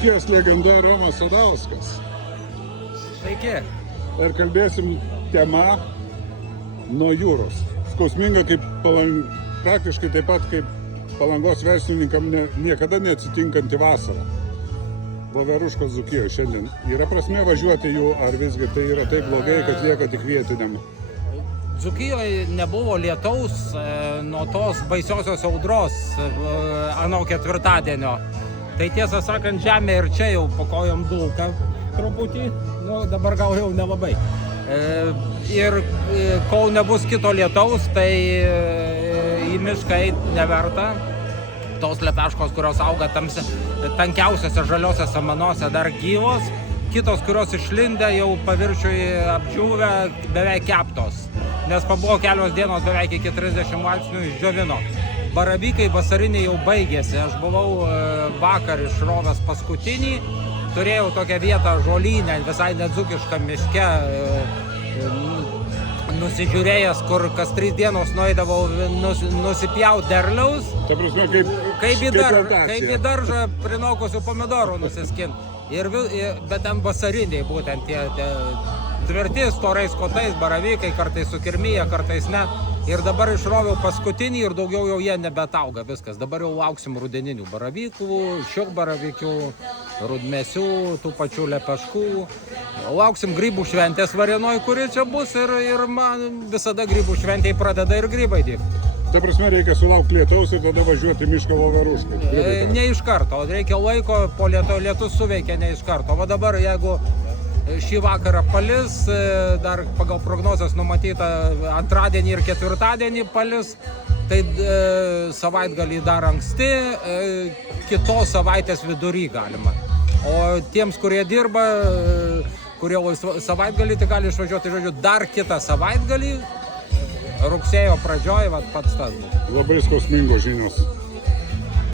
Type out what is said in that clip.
Dzūkijos legenda Romas Sadauskas. Sveiki. Ir kalbėsim tema nuo jūros. Skausminga kaip praktiškai taip pat kaip Palangos verslininkam niekada neatsitinkanti vasara. Voveruškos Dzūkijoje šiandien. Yra prasmė važiuoti jų, ar visgi tai yra taip blogai, kad lieka tik vietiniam? Dzūkijoje nebuvo lietaus nuo tos baisiosios audros ano ketvirtadienio. Tai tiesą sakant, žemė ir čia jau po kojom dulka truputį, nu dabar gal jau nelabai. Ir kol nebus kito lietaus, tai į mišką eiti neverta. Tos lepeškos, kurios auga tankiausiose žaliose samanose, dar gyvos. Kitos, kurios išlindę, jau paviršiui apdžiūvę, beveik keptos. Nes pabuvo kelios dienos beveik iki 30 laipsnių išdžiovino. Baravykai vasariniai jau baigėsi. Aš buvau vakar išrovęs paskutinį. Turėjau tokią vietą žolynę, visai nedzūkišką miške, nusižiūrėjęs, kur kas 3 dienos nueidavau nusipjaut derliaus. Ta prasme, kaip į daržą prinokusių pomidorų nusiskint. Bet ten vasariniai būtent tie tvirti, storais kotais, baravykai, kartais sukirmyje, kartais ne. Ir dabar išroviau paskutinį ir daugiau jau jie nebetauga viskas. Dabar jau lauksim rudeninių baravykų, šiukbaravykių, rudmesių, tų pačių lepeškų. Lauksim grybų šventės Varėnoj, kuri čia bus ir man visada grybų šventėj pradeda ir grybai dirbti. Ta prasme, reikia sulaukti lietaus ir tada važiuoti į mišką voveruškai. Ne iš karto, reikia laiko, po lietus suveikia ne iš karto. Va dabar, jeigu šį vakarą palis, dar pagal prognozes numatyta antradienį ir ketvirtadienį palis, tai savaitgalį dar anksti, kitos savaitės vidury galima. O tiems, kurie dirba, kurie savaitgalį, tai gali išvažiuoti, dar kitą savaitgalį, rugsėjo pradžioj, pats tas. Labai skausmingos žinios.